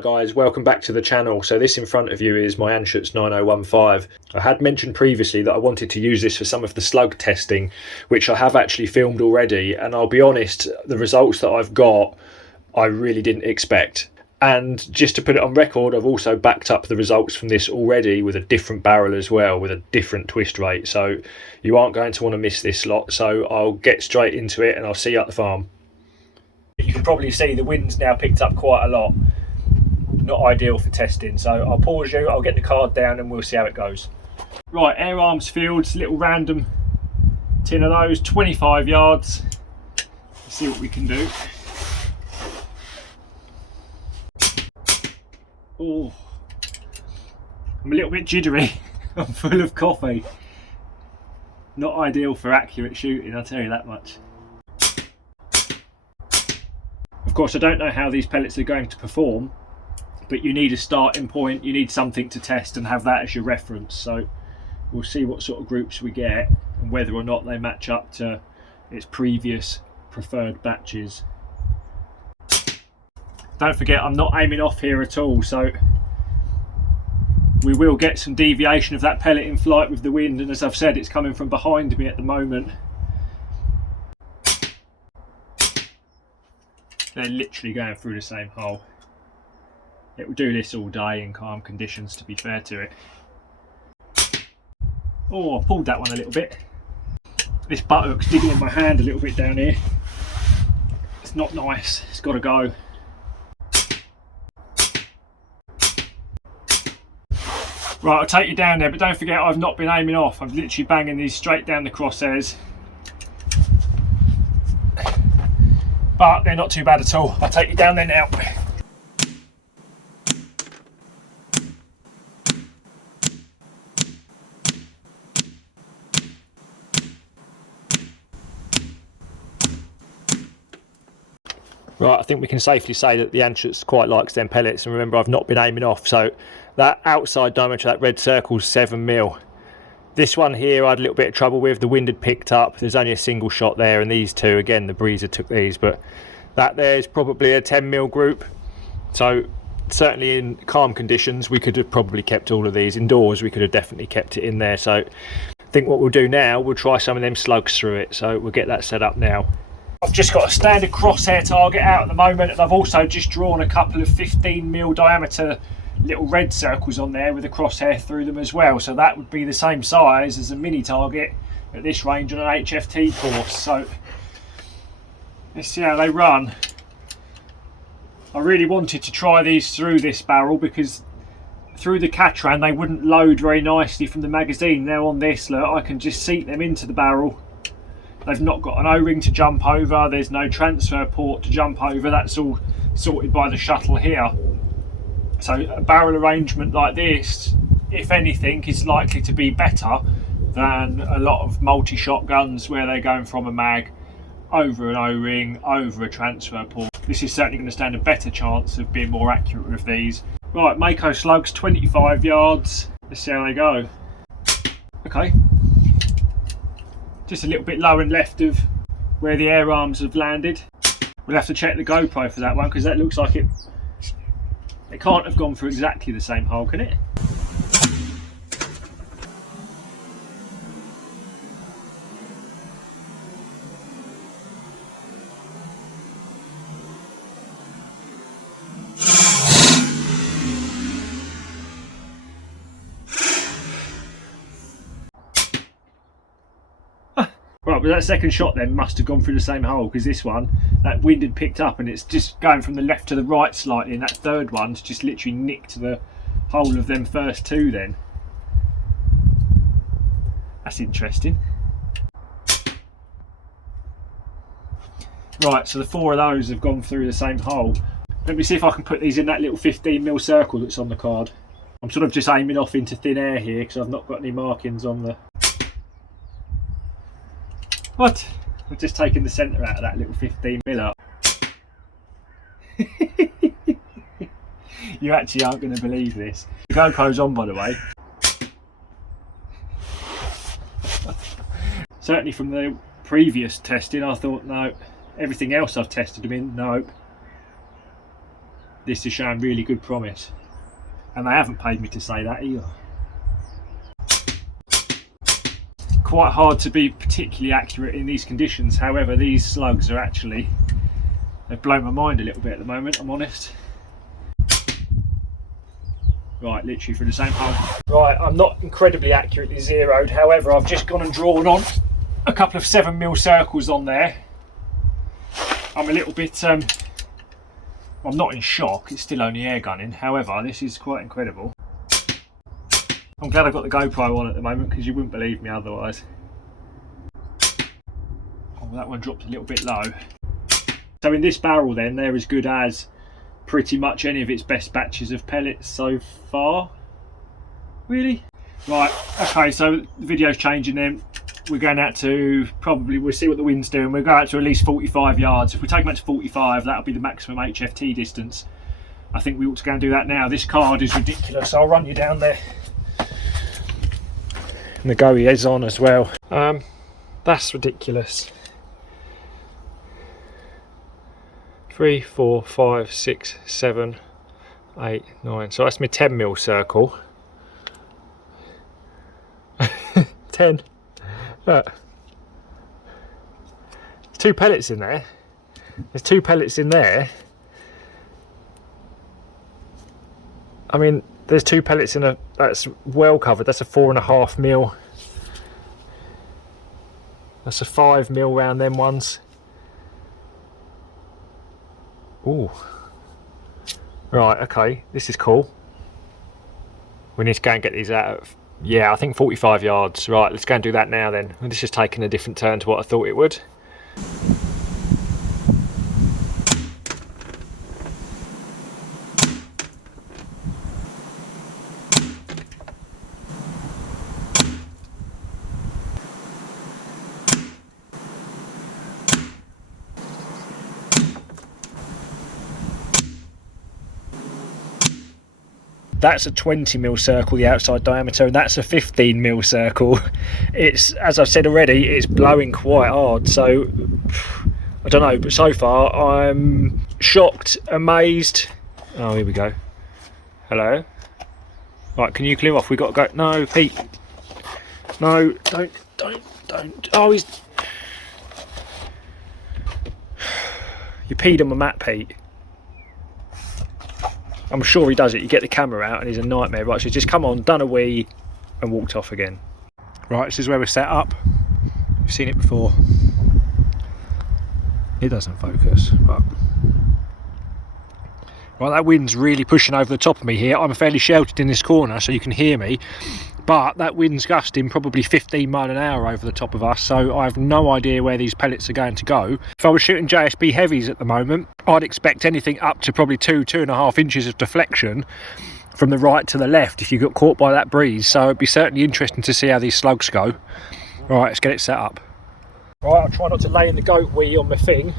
Hi guys, welcome back to the channel. So this in front of you is my Anschutz 9015. I had mentioned previously that I wanted to use this for some of the slug testing, which I have actually filmed already, and I'll be honest, the results that I've got I really didn't expect. And just to put it on record, I've also backed up the results from this already with a different barrel as well, with a different twist rate, so you aren't going to want to miss this lot. So I'll get straight into it and I'll see you at the farm. You can probably see the wind's now picked up quite a lot. Not ideal for testing, so I'll pause you, I'll get the card down and we'll see how it goes. Right, AirArms fields, little random tin of those, 25 yards. Let's see what we can do. Oh, I'm a little bit jittery. I'm full of coffee. Not ideal for accurate shooting, I'll tell you that much. Of course, I don't know how these pellets are going to perform, but you need a starting point, you need something to test and have that as your reference. So we'll see what sort of groups we get and whether or not they match up to its previous preferred batches. Don't forget, I'm not aiming off here at all, so we will get some deviation of that pellet in flight with the wind, and as I've said, it's coming from behind me at the moment. They're literally going through the same hole. It will do this all day in calm conditions, to be fair to it. Oh, I pulled that one a little bit. This buttock's digging in my hand a little bit down here. It's not nice, it's got to go. Right, I'll take you down there, but don't forget I've not been aiming off. I'm literally banging these straight down the crosshairs. But they're not too bad at all. I'll take you down there now. Right, I think we can safely say that the Anschutz quite likes them pellets, and remember I've not been aiming off, so that outside diameter of that red circle is 7mm. This one here I had a little bit of trouble with, the wind had picked up, there's only a single shot there, and these two, again the breezer took these, but that there is probably a 10mm group, so certainly in calm conditions we could have probably kept all of these. Indoors we could have definitely kept it in there, so I think what we'll do now, we'll try some of them slugs through it, so we'll get that set up now. I've just got a standard crosshair target out at the moment, and I've also just drawn a couple of 15mm diameter little red circles on there with a crosshair through them as well, so that would be the same size as a mini target at this range on an HFT course. So let's see how they run. I really wanted to try these through this barrel because through the Catran they wouldn't load very nicely from the magazine. Now on this, look, I can just seat them into the barrel. They've not got an O-ring to jump over, there's no transfer port to jump over, that's all sorted by the shuttle here. So a barrel arrangement like this, if anything, is likely to be better than a lot of multi-shot guns where they're going from a mag over an O-ring, over a transfer port. This is certainly going to stand a better chance of being more accurate with these. Right, Mako slugs, 25 yards. Let's see how they go. Okay. Just a little bit low and left of where the AirArms have landed. We'll have to check the GoPro for that one because that looks like it can't have gone through exactly the same hole, can it? Right, but that second shot then must have gone through the same hole, because this one, that wind had picked up and it's just going from the left to the right slightly, and that third one's just literally nicked the whole of them first two then. That's interesting. Right, so the four of those have gone through the same hole. Let me see if I can put these in that little 15mm circle that's on the card. I'm sort of just aiming off into thin air here because I've not got any markings on the... What? I've just taken the centre out of that little 15mm up. You actually aren't going to believe this. The GoPro's on, by the way. Certainly from the previous testing I thought, no. Everything else I've tested them in, no. this is showing really good promise. And they haven't paid me to say that either. Quite hard to be particularly accurate in these conditions. However, these slugs are actually, they've blown my mind a little bit at the moment, I'm honest. Right, literally through the same hole. Right, I'm not incredibly accurately zeroed. However, I've just gone and drawn on a couple of 7mm circles on there. I'm a little bit, I'm not in shock, it's still only air gunning. However, this is quite incredible. I'm glad I've got the GoPro on at the moment because you wouldn't believe me otherwise. Oh, that one dropped a little bit low. So in this barrel then, they're as good as pretty much any of its best batches of pellets so far. Really? Right, okay, so the video's changing then. We're going out to, probably, we'll see what the wind's doing. We'll go out to at least 45 yards. If we take them out to 45, that'll be the maximum HFT distance. I think we ought to go and do that now. This card is ridiculous. I'll run you down there. And the goey is on as well. That's ridiculous. 3, 4, 5, 6, 7, 8, 9. So that's my 10mm circle. 10. Look. There's 2 pellets in there. There's 2 pellets in there. I mean, there's 2 pellets in a, that's well covered. That's a 4.5mm. That's a 5mm round them ones. Ooh. Right, okay, this is cool. We need to go and get these out of, yeah, I think 45 yards. Right, let's go and do that now then. This is taking a different turn to what I thought it would. That's a 20mm circle, the outside diameter, and that's a 15mm circle. It's, as I've said already, it's blowing quite hard, so I don't know, but so far I'm shocked, amazed. Oh, here we go. Hello. Right, can you clear off? We got to go. No, Pete. No, don't. Oh, he's. You peed on my mat, Pete. I'm sure he does it. You get the camera out and he's a nightmare. Right, so just come on, done a wee and walked off again. Right, this is where we're set up. You've seen it before. It doesn't focus, but... Right, that wind's really pushing over the top of me here. I'm fairly sheltered in this corner so you can hear me. But that wind's gusting probably 15 mile an hour over the top of us, so I have no idea where these pellets are going to go. If I was shooting JSB heavies at the moment, I'd expect anything up to probably 2.5 inches of deflection from the right to the left if you got caught by that breeze, so it'd be certainly interesting to see how these slugs go. Right, let's get it set up. Right, I'll try not to lay in the goat wee on my thing.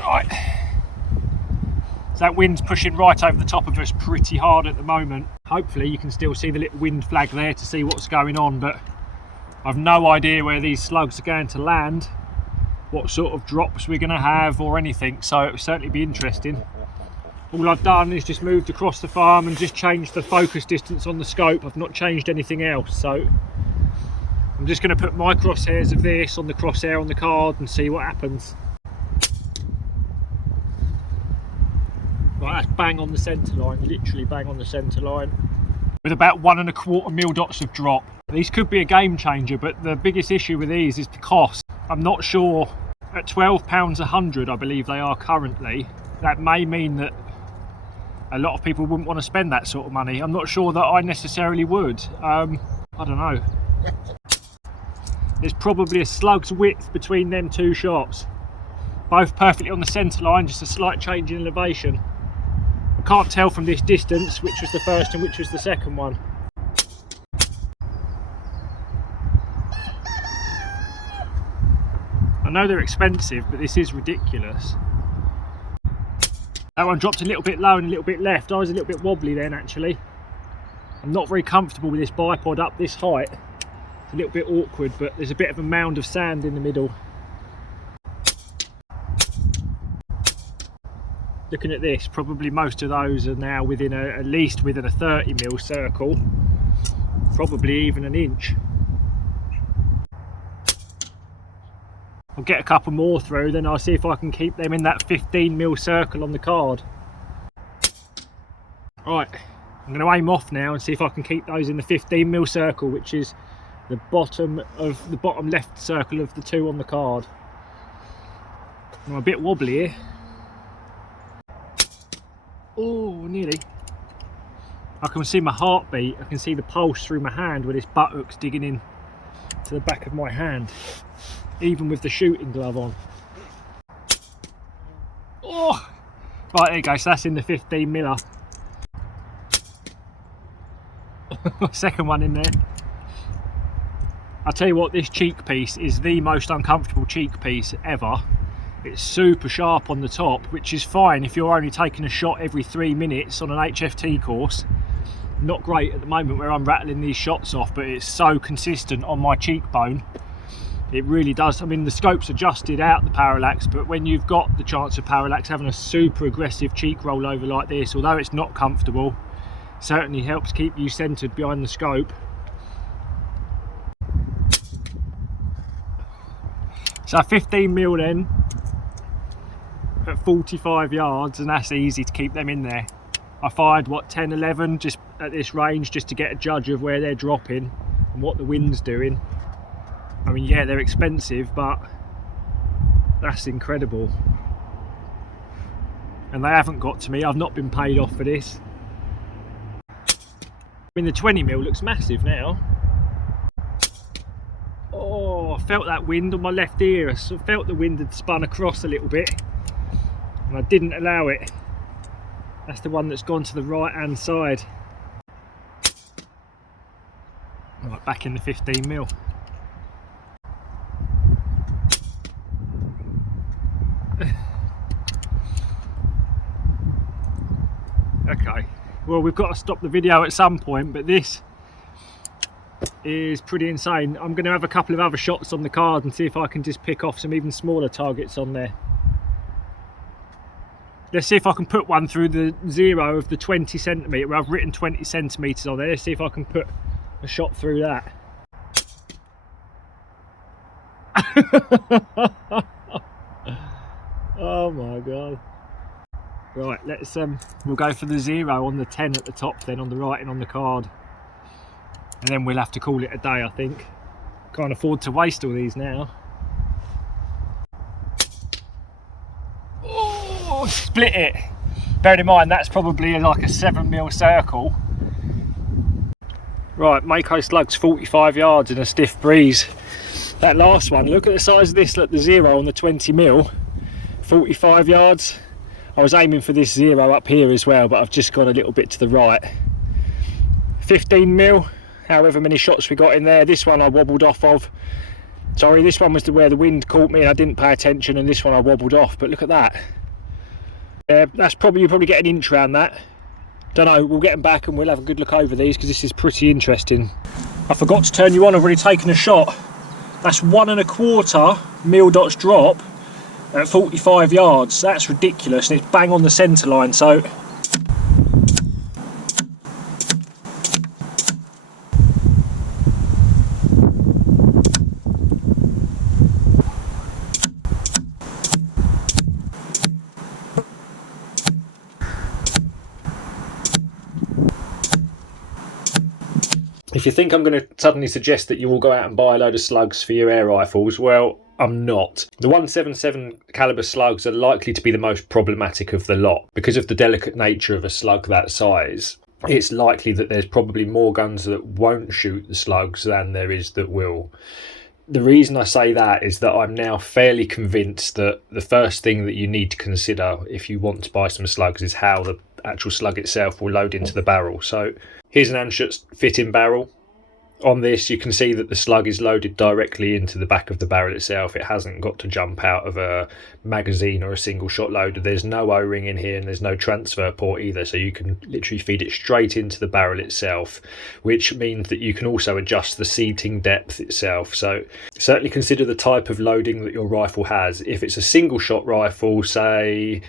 Right. So that wind's pushing right over the top of us pretty hard at the moment. Hopefully you can still see the little wind flag there to see what's going on, but I've no idea where these slugs are going to land, what sort of drops we're going to have or anything, so it will certainly be interesting. All I've done is just moved across the farm and just changed the focus distance on the scope. I've not changed anything else, so I'm just going to put my crosshairs of this on the crosshair on the card and see what happens. Right, that's bang on the centre line, literally bang on the centre line. With about 1.25mm dots of drop. These could be a game changer, but the biggest issue with these is the cost. I'm not sure, at £12 a hundred I believe they are currently, that may mean that a lot of people wouldn't want to spend that sort of money. I'm not sure that I necessarily would. I don't know. There's probably a slug's width between them 2 shots. Both perfectly on the centre line, just a slight change in elevation. I can't tell from this distance which was the first and which was the second one. I know they're expensive, but this is ridiculous. That one dropped a little bit low and a little bit left. I was a little bit wobbly then actually. I'm not very comfortable with this bipod up this height. It's a little bit awkward, but there's a bit of a mound of sand in the middle. looking at this, probably most of those are now within at least within a 30mm circle, probably even an inch. I'll get a couple more through, then I'll see if I can keep them in that 15mm circle on the card. Right, I'm going to aim off now and see if I can keep those in the 15mm circle, which is the bottom left circle of the two on the card. I'm a bit wobbly here. Oh, nearly. I can see my heartbeat. I can see the pulse through my hand where this butthook's digging in to the back of my hand, even with the shooting glove on. Oh, right, there you go. So that's in the 15mm. Second one in there. I'll tell you what, this cheek piece is the most uncomfortable cheek piece ever. It's super sharp on the top, which is fine if you're only taking a shot every 3 minutes on an HFT course. Not great at the moment where I'm rattling these shots off, but it's so consistent on my cheekbone. It really does. I mean, the scope's adjusted out the parallax, but when you've got the chance of parallax, having a super aggressive cheek rollover like this, although it's not comfortable, certainly helps keep you centered behind the scope. So 15mm then, at 45 yards, and that's easy to keep them in there. I fired what, 10, 11 just at this range, just to get a judge of where they're dropping and what the wind's doing. I mean, yeah, they're expensive, but that's incredible. And they haven't got to me. I've not been paid off for this. I mean, the 20mm looks massive now. Oh, I felt that wind on my left ear. I felt the wind had spun across a little bit, and I didn't allow it. That's the one that's gone to the right hand side. Right, back in the 15mm. Okay, well, we've got to stop the video at some point, but this is pretty insane. I'm going to have a couple of other shots on the card and see if I can just pick off some even smaller targets on there. Let's see if I can put one through the 0 of the 20cm, where I've written 20cm on there. Let's see if I can put a shot through that. Oh my god. Right, let's we'll go for the 0 on the 10 at the top then, on the writing on the card. And then we'll have to call it a day, I think. Can't afford to waste all these now. Oh, split it. Bear in mind, that's probably like a 7mm circle. Right, Mako slugs 45 yards in a stiff breeze. That last one, look at the size of this, look, the 0 on the 20mm, 45 yards. I was aiming for this 0 up here as well, but I've just gone a little bit to the right. 15mm, however many shots we got in there. This one I wobbled off of. Sorry, this one was where the wind caught me and I didn't pay attention, and this one I wobbled off, but look at that. That's probably, you'll probably get an inch around that. Don't know, we'll get them back and we'll have a good look over these, because this is pretty interesting. I forgot to turn you on, I've already taken a shot. That's 1¼ dots drop at 45 yards. That's ridiculous, and it's bang on the centre line. So if you think I'm going to suddenly suggest that you all go out and buy a load of slugs for your air rifles, well, I'm not. The 177 caliber slugs are likely to be the most problematic of the lot. Because of the delicate nature of a slug that size, it's likely that there's probably more guns that won't shoot the slugs than there is that will. The reason I say that is that I'm now fairly convinced that the first thing that you need to consider if you want to buy some slugs is how the actual slug itself will load into the barrel. So here's an Anschutz fitting barrel. On this, you can see that the slug is loaded directly into the back of the barrel itself. It hasn't got to jump out of a magazine or a single shot loader. There's no O-ring in here, and there's no transfer port either, so you can literally feed it straight into the barrel itself, which means that you can also adjust the seating depth itself. So certainly consider the type of loading that your rifle has. If it's a single shot rifle, say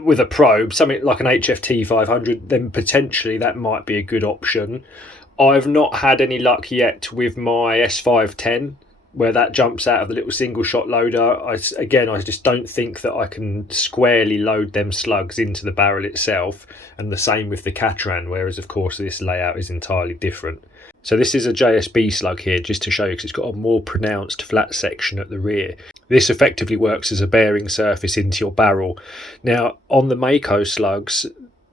with a probe, something like an HFT 500, then potentially that might be a good option. I've not had any luck yet with my S510, where that jumps out of the little single shot loader. I just don't think that I can squarely load them slugs into the barrel itself, and the same with the Catran, whereas of course this layout is entirely different. So this is a JSB slug here, just to show you, because it's got a more pronounced flat section at the rear. This effectively works as a bearing surface into your barrel. Now on the Mako slugs,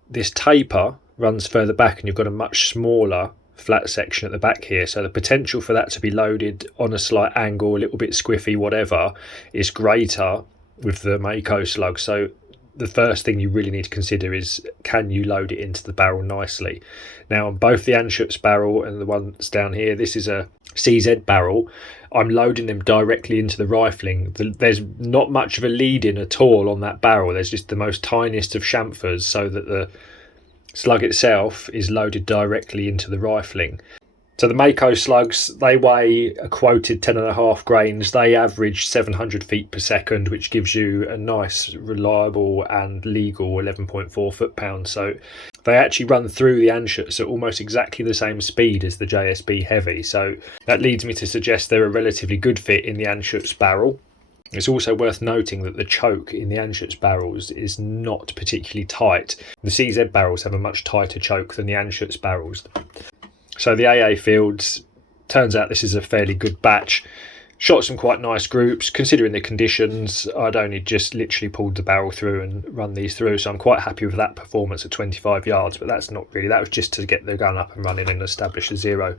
this taper runs further back and you've got a much smaller flat section at the back here, so the potential for that to be loaded on a slight angle, a little bit squiffy, whatever, is greater with the Mako slug. So the first thing you really need to consider is, can you load it into the barrel nicely? Now on both the Anschutz barrel and the ones down here, this is a CZ barrel, I'm loading them directly into the rifling. There's not much of a lead in at all on that barrel. There's just the most tiniest of chamfers, so that the slug itself is loaded directly into the rifling. So the Mako slugs, they weigh a quoted 10.5 grains. They average 700 feet per second, which gives you a nice, reliable and legal 11.4 foot-pounds. So they actually run through the Anschutz at almost exactly the same speed as the JSB Heavy. So that leads me to suggest they're a relatively good fit in the Anschutz barrel. It's also worth noting that the choke in the Anschutz barrels is not particularly tight. The CZ barrels have a much tighter choke than the Anschutz barrels. So the AA Fields, turns out this is a fairly good batch. Shot some quite nice groups. Considering the conditions, I'd only just literally pulled the barrel through and run these through, so I'm quite happy with that performance at 25 yards, but that's not really, that was just to get the gun up and running and establish a zero.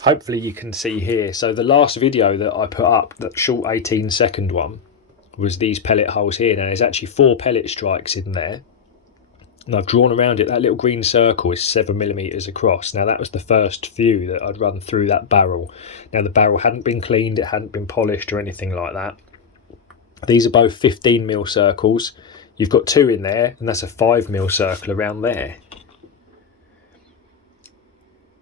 Hopefully you can see here. So the last video that I put up, that short 18-second one, was these pellet holes here. Now there's actually 4 pellet strikes in there, and I've drawn around it. That little green circle is 7mm across. Now that was the first few that I'd run through that barrel. Now the barrel hadn't been cleaned, it hadn't been polished or anything like that. These are both 15mm circles. You've got 2 in there, and that's a 5mm circle around there.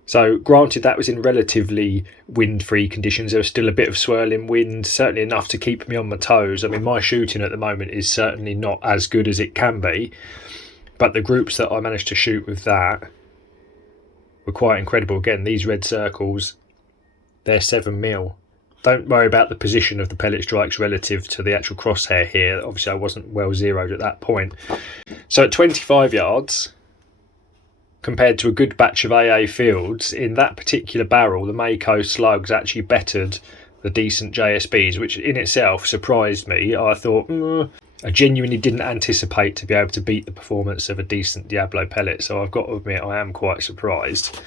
So granted, that was in relatively wind-free conditions. There was still a bit of swirling wind, certainly enough to keep me on my toes. I mean, my shooting at the moment is certainly not as good as it can be, but the groups that I managed to shoot with that were quite incredible. Again, these red circles, they're 7mm. Don't worry about the position of the pellet strikes relative to the actual crosshair here. Obviously, I wasn't well zeroed at that point. So at 25 yards, compared to a good batch of AA Fields, in that particular barrel, the Mako slugs actually bettered the decent JSBs, which in itself surprised me. I thought, I genuinely didn't anticipate to be able to beat the performance of a decent Diablo pellet, so I've got to admit I am quite surprised.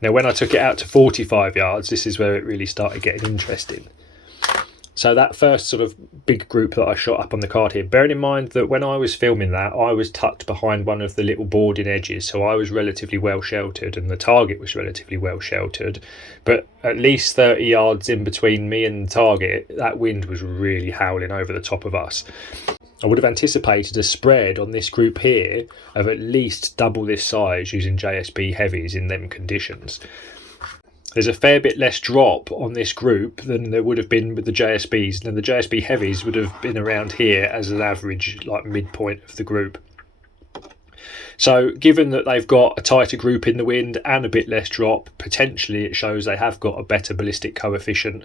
Now when I took it out to 45 yards, this is where it really started getting interesting. So that first sort of big group that I shot up on the card here, bearing in mind that when I was filming that, I was tucked behind one of the little boarding edges, so I was relatively well sheltered and the target was relatively well sheltered, but at least 30 yards in between me and the target, that wind was really howling over the top of us. I would have anticipated a spread on this group here of at least double this size using JSB heavies in them conditions. There's a fair bit less drop on this group than there would have been with the JSBs, and the JSB heavies would have been around here as an average, like midpoint of the group. So given that they've got a tighter group in the wind and a bit less drop, potentially it shows they have got a better ballistic coefficient.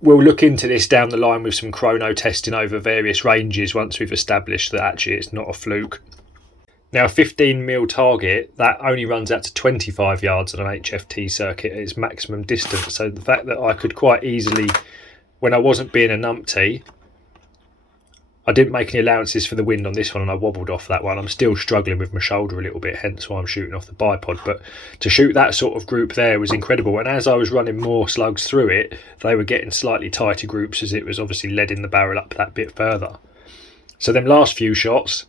We'll look into this down the line with some chrono testing over various ranges once we've established that actually it's not a fluke. Now a 15mm target, that only runs out to 25 yards on an HFT circuit at its maximum distance, so the fact that I could quite easily, when I wasn't being a numpty, I didn't make any allowances for the wind on this one and I wobbled off that one. I'm still struggling with my shoulder a little bit, hence why I'm shooting off the bipod, but to shoot that sort of group there was incredible, and as I was running more slugs through it, they were getting slightly tighter groups as it was obviously leading the barrel up that bit further. So them last few shots,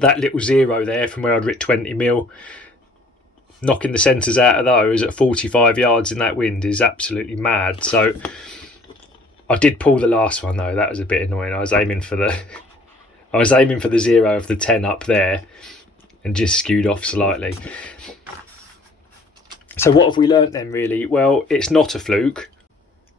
that little zero there from where I'd rit 20mm, knocking the centres out of those at 45 yards in that wind is absolutely mad. So I did pull the last one though, that was a bit annoying. I was aiming for the zero of the 10 up there and just skewed off slightly. So what have we learnt then really? Well, it's not a fluke.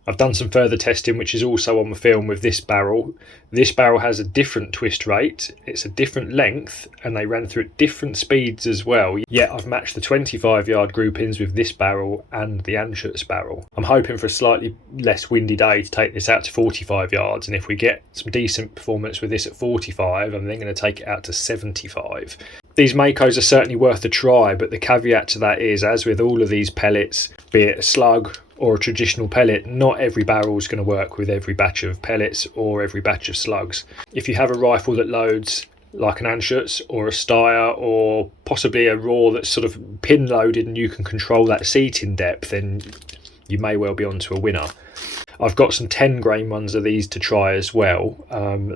I've done some further testing, which is also on the film with this barrel. This barrel has a different twist rate, it's a different length, and they ran through at different speeds as well. Yet I've matched the 25-yard groupings with this barrel and the Anschutz barrel. I'm hoping for a slightly less windy day to take this out to 45 yards, and if we get some decent performance with this at 45, I'm then going to take it out to 75. These Makos are certainly worth a try, but the caveat to that is, as with all of these pellets, be it a slug or a traditional pellet, not every barrel is going to work with every batch of pellets or every batch of slugs. If you have a rifle that loads like an Anschutz or a Steyr, or possibly a raw that's sort of pin loaded and you can control that seating depth, then you may well be onto a winner. I've got some 10 grain ones of these to try as well.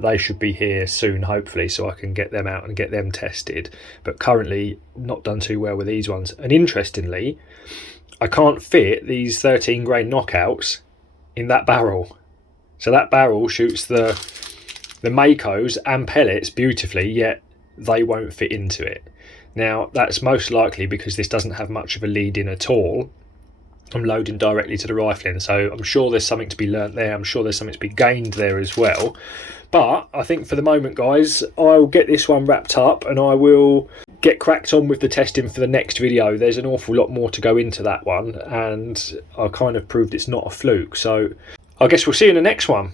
They should be here soon, hopefully, so I can get them out and get them tested. But currently, not done too well with these ones. And interestingly, I can't fit these 13 grain knockouts in that barrel. So that barrel shoots the Makos and pellets beautifully, yet they won't fit into it. Now, that's most likely because this doesn't have much of a lead in at all. I'm loading directly to the rifling, so I'm sure there's something to be learnt there. I'm sure there's something to be gained there as well. But I think for the moment, guys, I'll get this one wrapped up and I will get cracked on with the testing for the next video. There's an awful lot more to go into that one, and I kind of proved it's not a fluke. So I guess we'll see you in the next one.